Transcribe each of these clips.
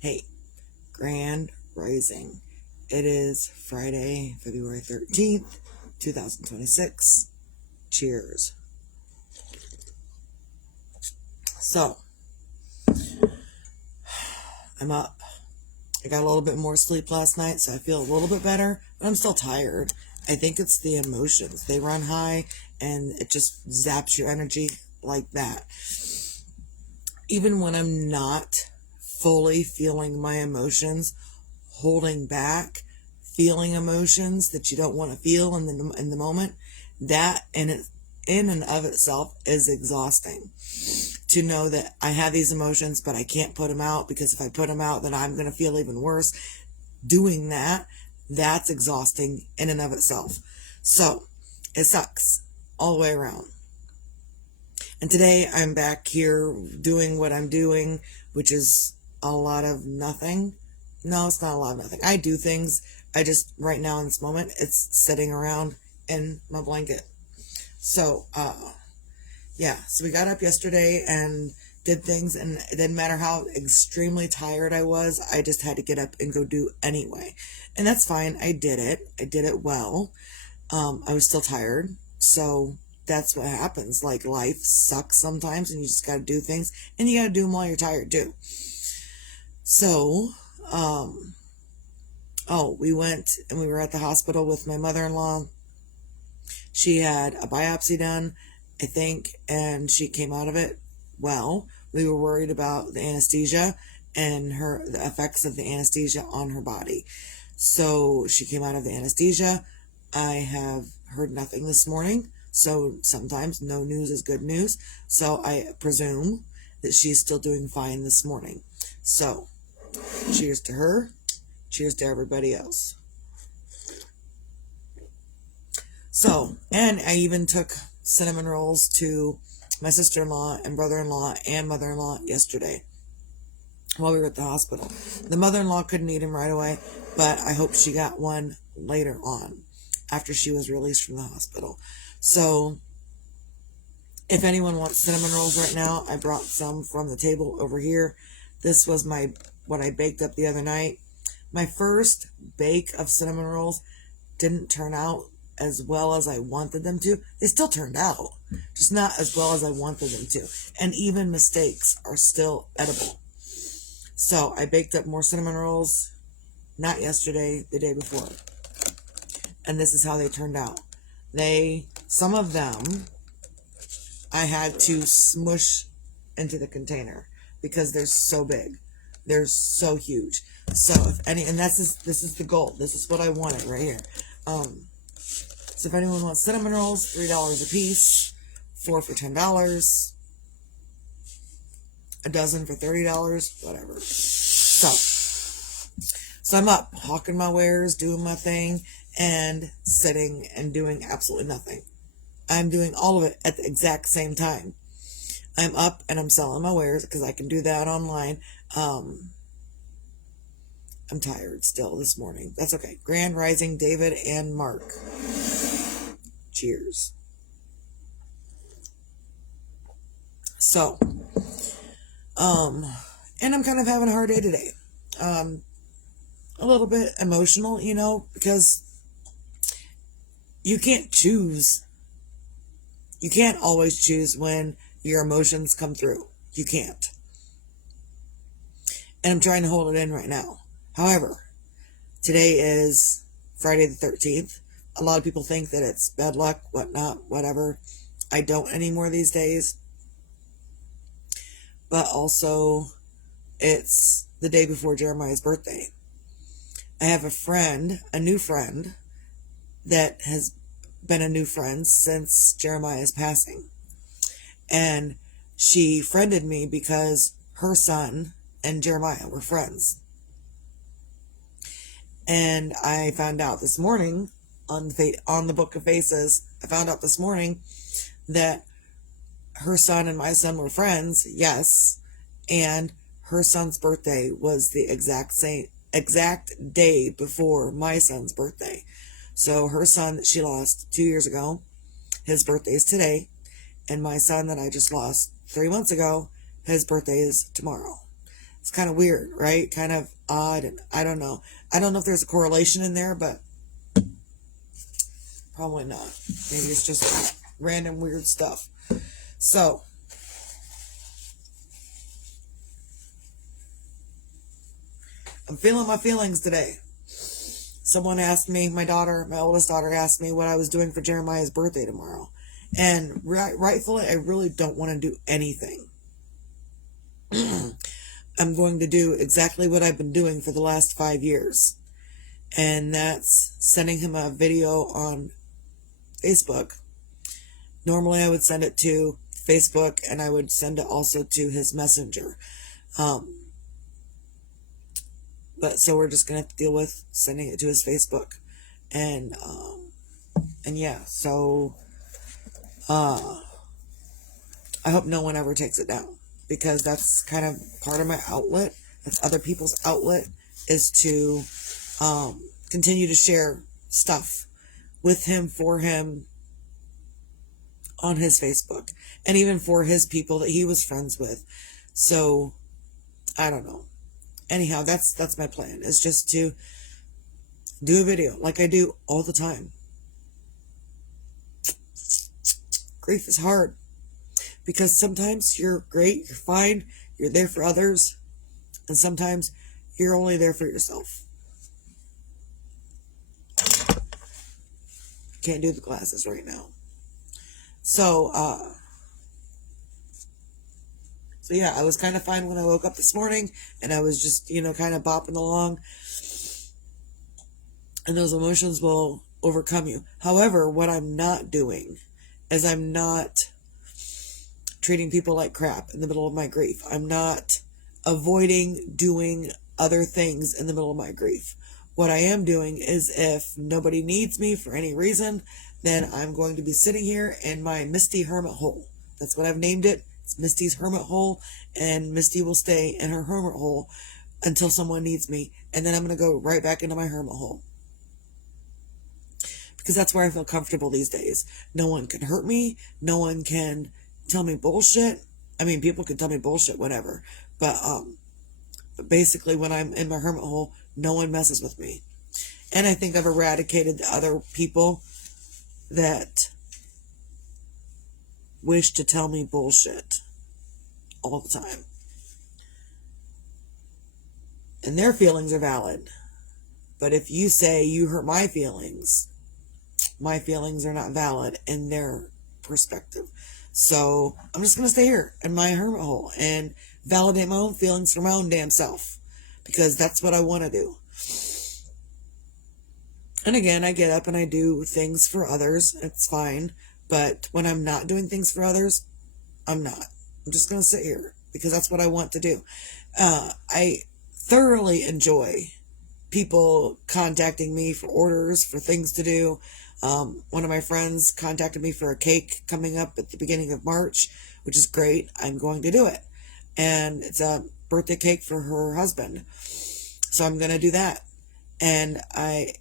Hey, Grand Rising. It is Friday, February 13th, 2026. Cheers. So, I'm up. I got a little bit more sleep last night, so I feel a little bit better, but I'm still tired. I think it's the emotions. They run high, and it just zaps your energy like that. Even when I'm not fully feeling my emotions, holding back, feeling emotions that you don't want to feel in the moment, that in and of itself is exhausting. To know that I have these emotions, but I can't put them out because if I put them out, then I'm going to feel even worse. Doing that's exhausting in and of itself. So it sucks all the way around. And today I'm back here doing what I'm doing, which is a lot of nothing. No, it's not a lot of nothing. I do things. I just, right now in this moment, it's sitting around in my blanket. So, so we got up yesterday and did things, and it didn't matter how extremely tired I was, I just had to get up and go do anyway. And that's fine. I did it. I did it well. I was still tired. So that's what happens. Like, life sucks sometimes, and you just got to do things, and you got to do them while you're tired too. So, we went and we were at the hospital with my mother-in-law. She had a biopsy done, I think, and she came out of it well. We were worried about the anesthesia and the effects of the anesthesia on her body. So she came out of the anesthesia. I have heard nothing this morning. So sometimes no news is good news. So I presume that she's still doing fine this morning. So cheers to her. Cheers to everybody else. So, and I even took cinnamon rolls to my sister-in-law and brother-in-law and mother-in-law yesterday while we were at the hospital. The mother-in-law couldn't eat them right away, but I hope she got one later on after she was released from the hospital. So, if anyone wants cinnamon rolls right now, I brought some from the table over here. This was what I baked up the other night. My first bake of cinnamon rolls didn't turn out as well as I wanted them to. They still turned out, just not as well as I wanted them to. And even mistakes are still edible. So I baked up more cinnamon rolls, not yesterday, the day before. And this is how they turned out. Some of them, I had to smush into the container because they're so big. They're so huge. So this is the goal. This is what I wanted right here. So if anyone wants cinnamon rolls, $3 a piece, 4 for $10, a dozen for $30, whatever. So I'm up, hawking my wares, doing my thing, and sitting and doing absolutely nothing. I'm doing all of it at the exact same time. I'm up and I'm selling my wares because I can do that online. I'm tired still this morning. That's okay. Grand Rising, David and Mark. Cheers. So, and I'm kind of having a hard day today. A little bit emotional, because you can't choose. You can't always choose when your emotions come through. You can't. And I'm trying to hold it in right now. However, today is Friday the 13th. A lot of people think that it's bad luck, whatnot, whatever. I don't anymore these days. But also, it's the day before Jeremiah's birthday. I have a new friend, that has been a new friend since Jeremiah's passing. And she friended me because her son and Jeremiah were friends. And I found out this morning on the Book of Faces, I found out this morning that her son and my son were friends, yes, and her son's birthday was the exact day before my son's birthday. So her son that she lost 2 years ago, his birthday is today, and my son that I just lost 3 months ago, his birthday is tomorrow. It's kind of weird, right? Kind of odd, and I don't know. I don't know if there's a correlation in there, but probably not. Maybe it's just random weird stuff. So, I'm feeling my feelings today. Someone asked me, my oldest daughter asked me what I was doing for Jeremiah's birthday tomorrow. And rightfully, I really don't want to do anything. I'm going to do exactly what I've been doing for the last 5 years. And that's sending him a video on Facebook. Normally I would send it to Facebook, and I would send it also to his messenger. But so we're just going to have to deal with sending it to his Facebook. And yeah, so I hope no one ever takes it down, because that's kind of part of my outlet. That's other people's outlet, is to continue to share stuff with him, for him, on his Facebook, and even for his people that he was friends with. So I don't know. Anyhow, that's my plan, is just to do a video like I do all the time. Grief is hard, because sometimes you're great, you're fine, you're there for others, and sometimes you're only there for yourself. Can't do the glasses right now. So yeah, I was kind of fine when I woke up this morning, and I was just, kind of bopping along, and those emotions will overcome you. However, what I'm not doing is I'm not treating people like crap in the middle of my grief. I'm not avoiding doing other things in the middle of my grief. What I am doing is, if nobody needs me for any reason, then I'm going to be sitting here in my Misty Hermit Hole. That's what I've named it. It's Misty's Hermit Hole, and Misty will stay in her hermit hole until someone needs me, and then I'm going to go right back into my hermit hole. Because that's where I feel comfortable these days. No one can hurt me. No one can tell me bullshit. I mean, people can tell me bullshit, whatever. But basically, when I'm in my hermit hole, no one messes with me. And I think I've eradicated the other people that wish to tell me bullshit all the time. And their feelings are valid. But if you say you hurt my feelings are not valid in their perspective. So I'm just going to stay here in my hermit hole and validate my own feelings for my own damn self, because that's what I want to do. And again, I get up and I do things for others. It's fine. But when I'm not doing things for others, I'm not. I'm just going to sit here because that's what I want to do. I thoroughly enjoy people contacting me for orders, for things to do. One of my friends contacted me for a cake coming up at the beginning of March, which is great. I'm going to do it. And it's a birthday cake for her husband. So I'm going to do that. And I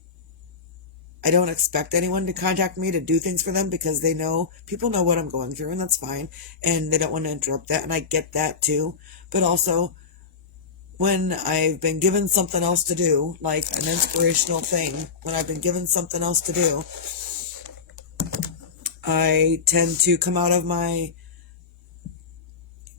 don't expect anyone to contact me to do things for them, because people know what I'm going through, and that's fine. And they don't want to interrupt that. And I get that too. But also, when I've been given something else to do, like an inspirational thing, when I've been given something else to do, I tend to come out of my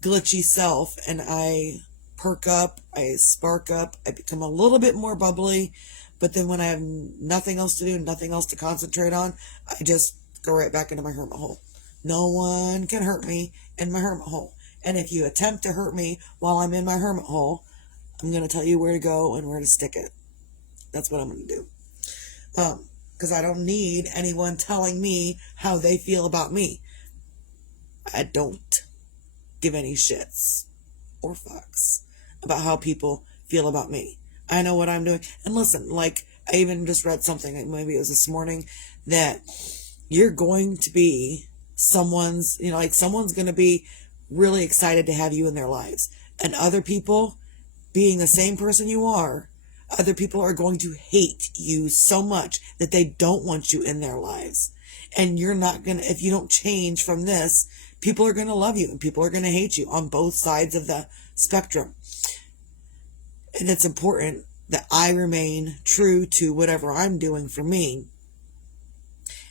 glitchy self, and I perk up, I spark up, I become a little bit more bubbly. But then when I have nothing else to do, nothing else to concentrate on, I just go right back into my hermit hole. No one can hurt me in my hermit hole. And if you attempt to hurt me while I'm in my hermit hole, I'm going to tell you where to go and where to stick it. That's what I'm going to do. Because I don't need anyone telling me how they feel about me. I don't give any shits or fucks about how people feel about me. I know what I'm doing. And listen, like, I even just read something, maybe it was this morning, that you're going to be someone's going to be really excited to have you in their lives. And other people, being the same person you are, other people are going to hate you so much that they don't want you in their lives. And you're not going to, if you don't change from this, people are going to love you and people are going to hate you on both sides of the spectrum. And it's important that I remain true to whatever I'm doing for me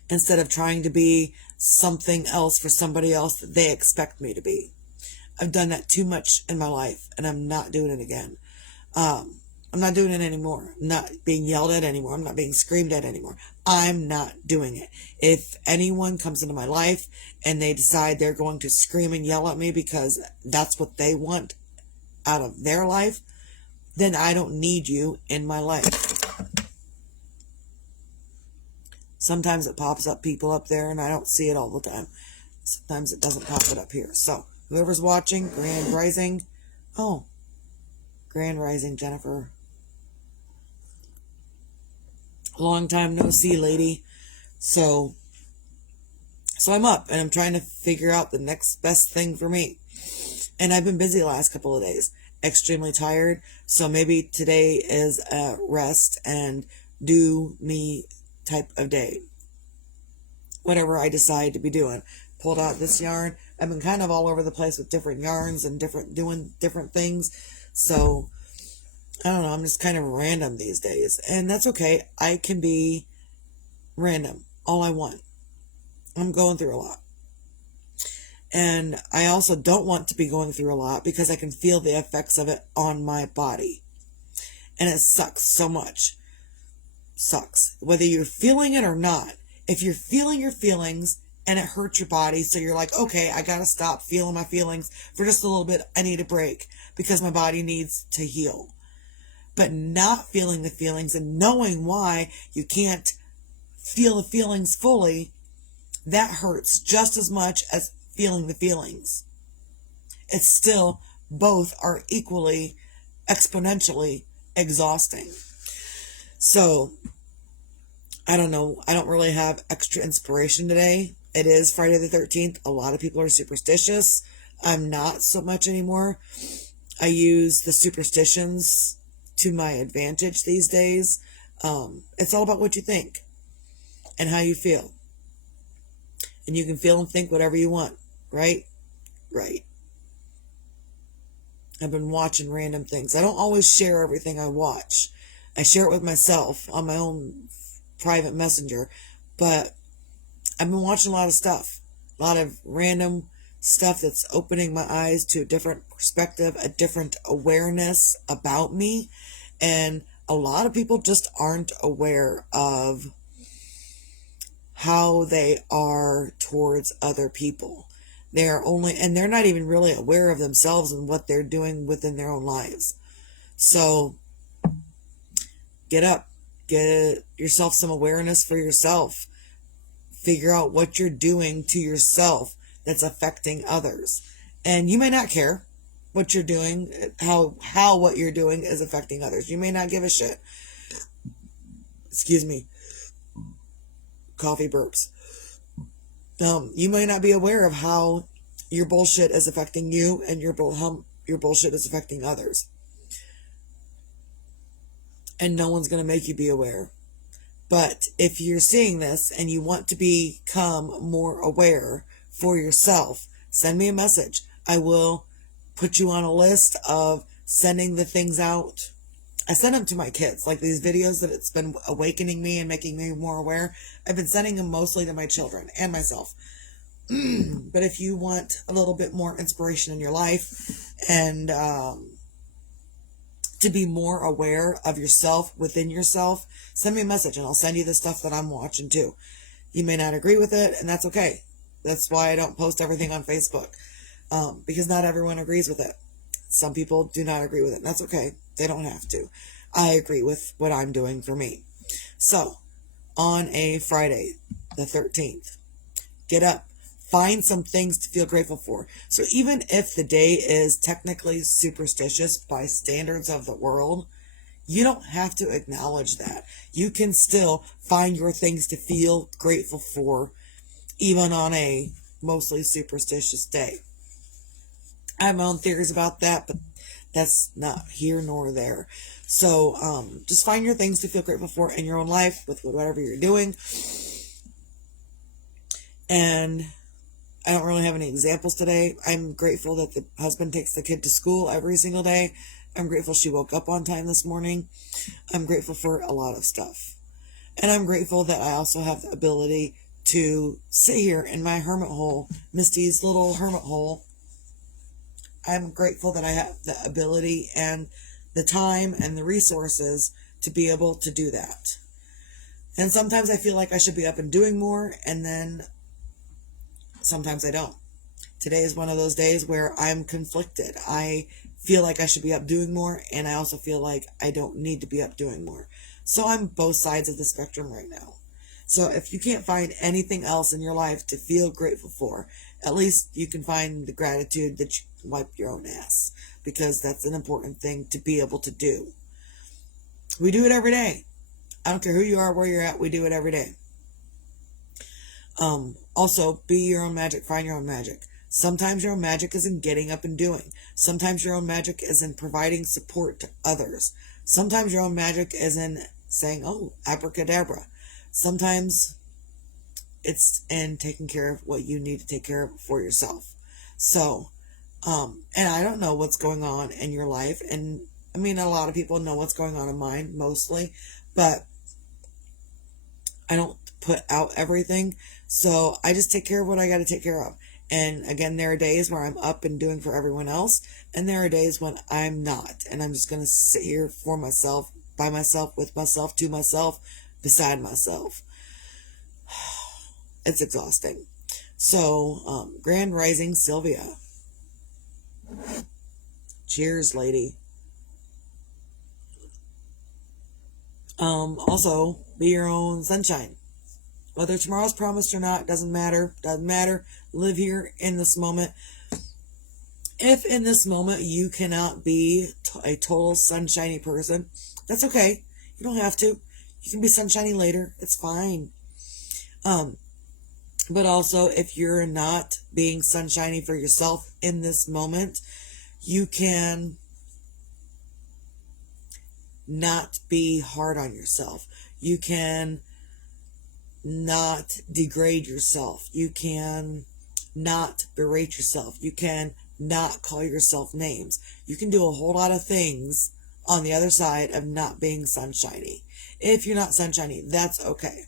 instead of trying to be something else for somebody else that they expect me to be. I've done that too much in my life, and I'm not doing it again. I'm not doing it anymore. I'm not being yelled at anymore. I'm not being screamed at anymore. I'm not doing it. If anyone comes into my life and they decide they're going to scream and yell at me because that's what they want out of their life, then I don't need you in my life. Sometimes it pops up people up there and I don't see it all the time. Sometimes it doesn't pop it up here. So whoever's watching, Grand Rising. Oh, Grand Rising, Jennifer. Long time no see, lady. So I'm up and I'm trying to figure out the next best thing for me. And I've been busy the last couple of days. Extremely tired. So maybe today is a rest and do me type of day. Whatever I decide to be doing. Pulled out this yarn. I've been kind of all over the place with different yarns and doing different things. So I don't know, I'm just kind of random these days. And that's okay. I can be random all I want. I'm going through a lot. And I also don't want to be going through a lot because I can feel the effects of it on my body. And it sucks so much. Sucks. Whether you're feeling it or not. If you're feeling your feelings and it hurts your body, so you're like, okay, I gotta stop feeling my feelings for just a little bit. I need a break because my body needs to heal. But not feeling the feelings and knowing why you can't feel the feelings fully, that hurts just as much as feeling the feelings. It's still, both are equally, exponentially exhausting. So, I don't know. I don't really have extra inspiration today. It is Friday the 13th. A lot of people are superstitious. I'm not so much anymore. I use the superstitions to my advantage these days. It's all about what you think and how you feel. And you can feel and think whatever you want, right? Right. I've been watching random things. I don't always share everything I watch. I share it with myself on my own private messenger. But I've been watching a lot of stuff. A lot of random stuff that's opening my eyes to a different perspective, a different awareness about me. And a lot of people just aren't aware of how they are towards other people. They're not even really aware of themselves and what they're doing within their own lives. So get up, get yourself some awareness for yourself. Figure out what you're doing to yourself that's affecting others. And you may not care what you're doing, how what you're doing is affecting others. You may not give a shit. Excuse me. Coffee burps. You may not be aware of how your bullshit is affecting you and how your bullshit is affecting others. And no one's going to make you be aware. But if you're seeing this and you want to become more aware for yourself, send me a message. I will put you on a list of sending the things out. I send them to my kids, like these videos that it's been awakening me and making me more aware. I've been sending them mostly to my children and myself. But if you want a little bit more inspiration in your life and to be more aware of yourself within yourself, send me a message and I'll send you the stuff that I'm watching too. You may not agree with it, and that's okay. That's why I don't post everything on Facebook, because not everyone agrees with it. Some people do not agree with it, and that's okay. They don't have to. I agree with what I'm doing for me. So, on a Friday, the 13th, get up. Find some things to feel grateful for. So even if the day is technically superstitious by standards of the world, you don't have to acknowledge that. You can still find your things to feel grateful for, even on a mostly superstitious day. I have my own theories about that, but that's not here nor there. So just find your things to feel grateful for in your own life with whatever you're doing. And I don't really have any examples today. I'm grateful that the husband takes the kid to school every single day. I'm grateful she woke up on time this morning. I'm grateful for a lot of stuff. And I'm grateful that I also have the ability to sit here in my hermit hole, Misty's little hermit hole. I'm grateful that I have the ability and the time and the resources to be able to do that. And sometimes I feel like I should be up and doing more, and then sometimes I don't. Today is one of those days where I'm conflicted. I feel like I should be up doing more, and I also feel like I don't need to be up doing more. So I'm both sides of the spectrum right now. So if you can't find anything else in your life to feel grateful for, at least you can find the gratitude that you wipe your own ass, because that's an important thing to be able to do. We do it every day. I don't care who you are, where you're at, we do it every day. Also, be your own magic, find your own magic. Sometimes your own magic is in getting up and doing. Sometimes your own magic is in providing support to others. Sometimes your own magic is in saying, oh, abracadabra. Sometimes it's in taking care of what you need to take care of for yourself. So, and I don't know what's going on in your life. And I mean, a lot of people know what's going on in mine, mostly, but I don't put out everything. So I just take care of what I got to take care of. And again, there are days where I'm up and doing for everyone else, and there are days when I'm not. And I'm just going to sit here for myself, by myself, with myself, to myself, beside myself. It's exhausting. So, Grand Rising Sylvia. Cheers, lady. Also, be your own sunshine. Whether tomorrow's promised or not, doesn't matter. Doesn't matter. Live here in this moment. If in this moment you cannot be a total sunshiny person, that's okay. You don't have to. You can be sunshiny later. It's fine. But also, if you're not being sunshiny for yourself in this moment, you can not be hard on yourself. You can not degrade yourself. You can not berate yourself. You can not call yourself names. You can do a whole lot of things on the other side of not being sunshiny. If you're not sunshiny, that's okay.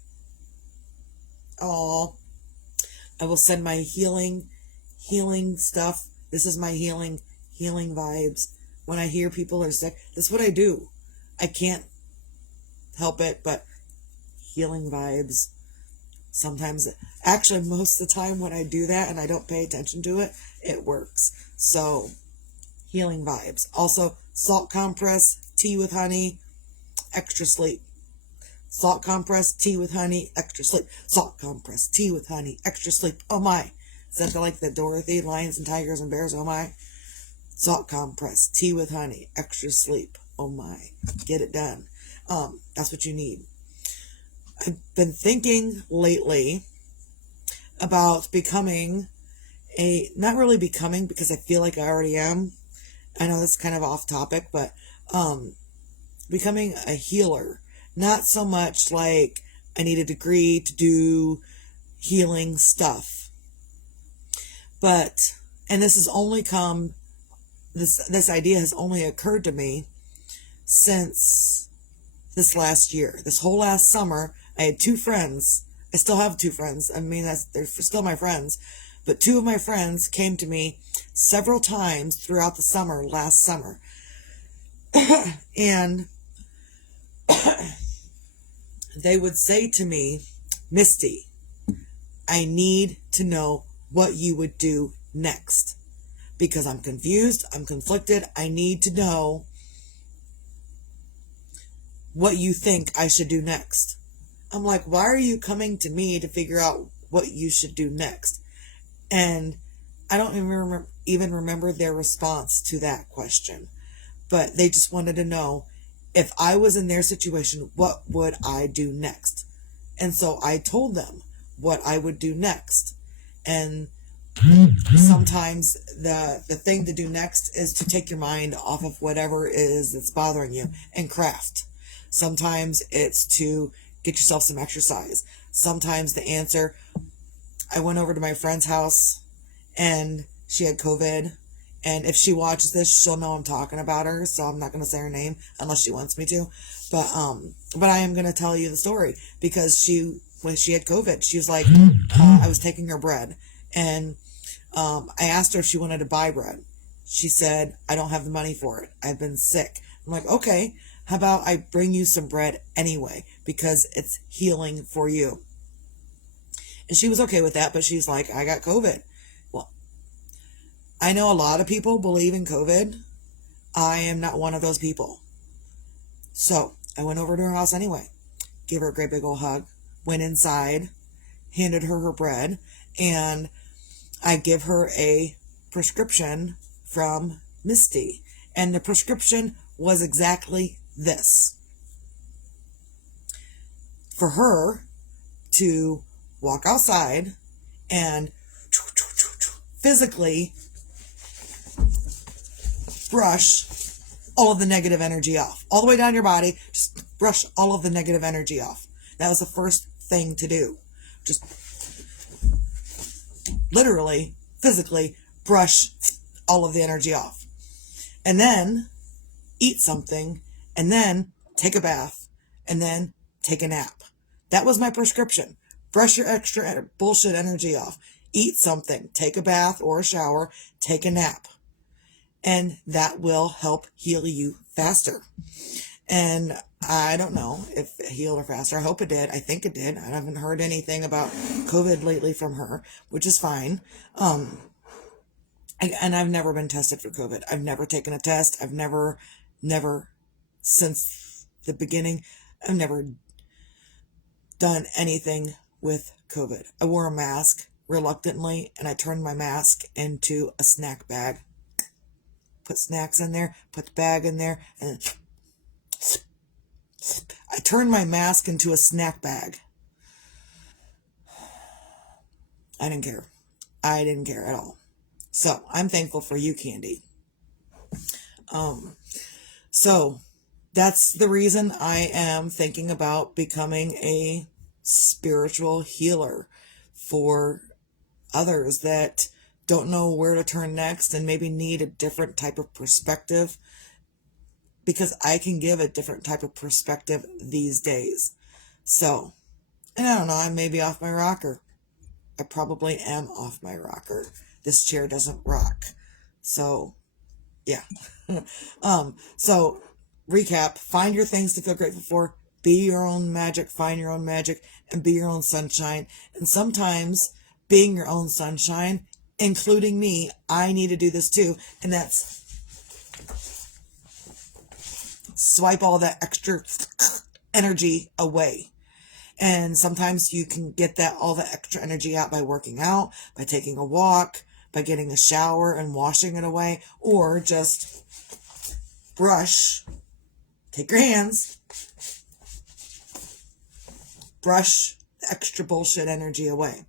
Oh, I will send my healing stuff. This is my healing vibes. When I hear people are sick, that's what I do. I can't help it, but healing vibes. Sometimes, actually, most of the time when I do that and I don't pay attention to it, it works. So, healing vibes. Also, salt compress, tea with honey, extra sleep. Salt compress, tea with honey, extra sleep. Salt compress, tea with honey, extra sleep. Oh my. Is that like the Dorothy, Lions and Tigers and Bears? Oh my. Salt compress, tea with honey, extra sleep. Oh my. Get it done. That's what you need. I've been thinking lately about becoming not really becoming, because I feel like I already am. I know that's kind of off topic, but becoming a healer. Not so much like I need a degree to do healing stuff. But, and this has only come, this idea has only occurred to me since this last year. This whole last summer, I had two friends. I still have two friends. I mean, they're still my friends. But two of my friends came to me several times throughout the summer, last summer. And they would say to me, Misty, I need to know what you would do next. Because I'm confused, I'm conflicted, I need to know what you think I should do next. I'm like, why are you coming to me to figure out what you should do next? And I don't even remember their response to that question. But they just wanted to know, if I was in their situation, what would I do next? And so I told them what I would do next. And sometimes the thing to do next is to take your mind off of whatever it is that's bothering you and craft. Sometimes it's to get yourself some exercise. Sometimes the answer, I went over to my friend's house and she had COVID, And if she watches this, she'll know I'm talking about her. So I'm not going to say her name unless she wants me to. But I am going to tell you the story because when she had COVID, she was like, I was taking her bread, and I asked her if she wanted to buy bread. She said, I don't have the money for it. I've been sick. I'm like, okay, how about I bring you some bread anyway because it's healing for you. And she was okay with that, but she's like, I got COVID. Well, I know a lot of people believe in COVID. I am not one of those people. So I went over to her house anyway, gave her a great big old hug, went inside, handed her her bread, and I give her a prescription from Misty. And the prescription was exactly this. For her to walk outside and physically brush all of the negative energy off. All the way down your body, just brush all of the negative energy off. That was the first thing to do. Just literally, physically brush all of the energy off. And then eat something, and then take a bath, and then take a nap. That was my prescription. Brush your extra bullshit energy off. Eat something, take a bath or a shower, take a nap. And that will help heal you faster. And I don't know if it healed her faster. I hope it did. I think it did. I haven't heard anything about COVID lately from her, which is fine. And I've never been tested for COVID. I've never taken a test. I've never, since the beginning, I've never done anything with COVID. I wore a mask reluctantly, and I turned my mask into a snack bag. Put snacks in there, put the bag in there, and I turned my mask into a snack bag. I didn't care. I didn't care at all. So I'm thankful for you, Candy. So that's the reason I am thinking about becoming a spiritual healer for others that don't know where to turn next and maybe need a different type of perspective, because I can give a different type of perspective these days. So, and I don't know, I may be off my rocker. I probably am off my rocker. This chair doesn't rock. So, yeah. So, recap, find your things to feel grateful for, be your own magic, find your own magic, and be your own sunshine. And sometimes being your own sunshine, including me, I need to do this too, and that's swipe all that extra energy away. And sometimes you can get all the extra energy out by working out, by taking a walk, by getting a shower and washing it away, or just brush, take your hands, brush the extra bullshit energy away.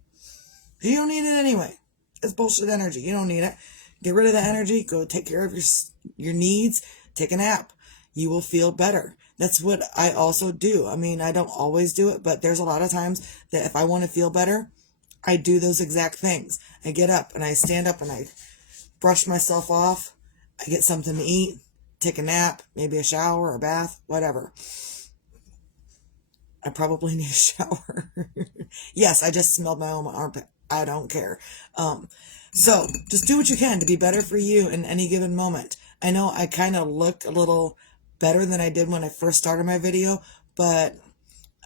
You don't need it anyway. It's bullshit energy. You don't need it. Get rid of the energy. Go take care of your needs. Take a nap. You will feel better. That's what I also do. I mean, I don't always do it, but there's a lot of times that if I want to feel better, I do those exact things. I get up and I stand up and I brush myself off. I get something to eat, take a nap, maybe a shower or a bath, whatever. I probably need a shower. Yes, I just smelled my own armpit. I don't care. So just do what you can to be better for you in any given moment. I know I kind of look a little better than I did when I first started my video, but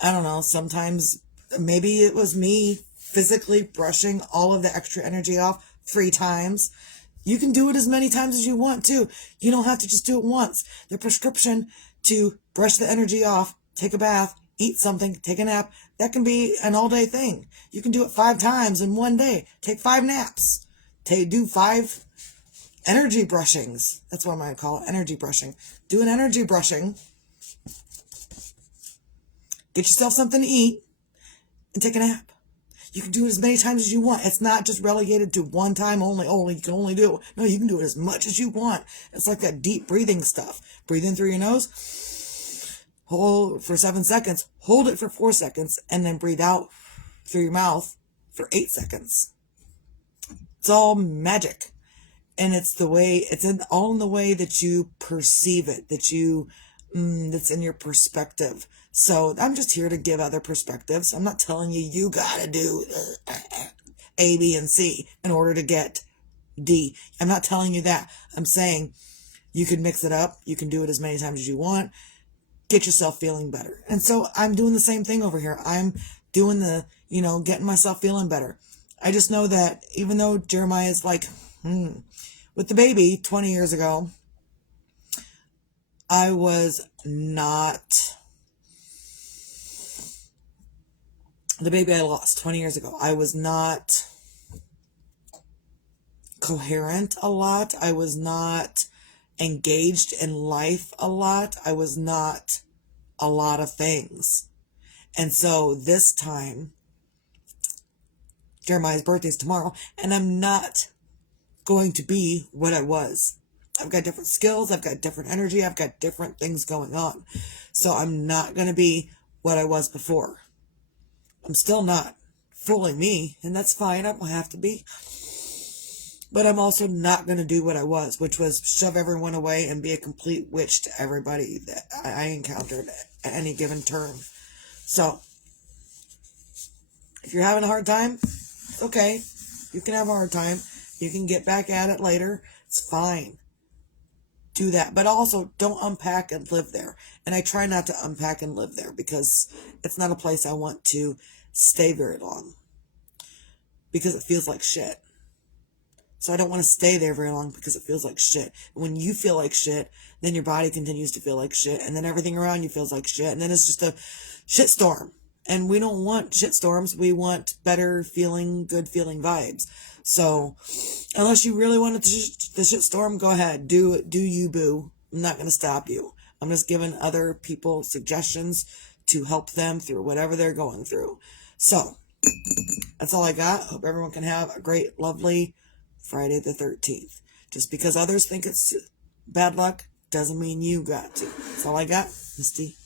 I don't know, sometimes maybe it was me physically brushing all of the extra energy off 3 times. You can do it as many times as you want to. You don't have to just do it once. The prescription to brush the energy off, take a bath, eat something, take a nap, that can be an all-day thing. You can do it 5 times in one day. Take 5 naps. Do 5 energy brushings. That's what I'm going to call it, energy brushing. Do an energy brushing. Get yourself something to eat and take a nap. You can do it as many times as you want. It's not just relegated to one time only. Oh, you can only do it. No, you can do it as much as you want. It's like that deep breathing stuff. Breathe in through your nose, hold for 7 seconds, hold it for 4 seconds, and then breathe out through your mouth for 8 seconds. It's all magic. And it's the way, all in the way that you perceive it, that's in your perspective. So I'm just here to give other perspectives. I'm not telling you, you gotta do A, B, and C in order to get D. I'm not telling you that. I'm saying you can mix it up. You can do it as many times as you want. Get yourself feeling better. And so I'm doing the same thing over here. I'm doing getting myself feeling better. I just know that even though Jeremiah is like, with the baby 20 years ago, I was not, the baby I lost 20 years ago, I was not coherent a lot. I was not engaged in life a lot. I was not a lot of things. And so this time, Jeremiah's birthday's tomorrow, and I'm not going to be what I was. I've got different skills. I've got different energy. I've got different things going on. So I'm not going to be what I was before. I'm still not fully me, and that's fine. I don't have to be. But I'm also not going to do what I was, which was shove everyone away and be a complete witch to everybody that I encountered at any given turn. So, if you're having a hard time, it's okay. You can have a hard time. You can get back at it later. It's fine. Do that. But also, don't unpack and live there. And I try not to unpack and live there because it's not a place I want to stay very long. Because it feels like shit. So I don't want to stay there very long because it feels like shit. When you feel like shit, then your body continues to feel like shit. And then everything around you feels like shit. And then it's just a shit storm. And we don't want shit storms. We want better feeling, good feeling vibes. So, unless you really want the shit storm, go ahead. Do it. Do you, boo. I'm not going to stop you. I'm just giving other people suggestions to help them through whatever they're going through. So, that's all I got. Hope everyone can have a great, lovely Friday the 13th. Just because others think it's bad luck doesn't mean you got to. That's all I got. Misty.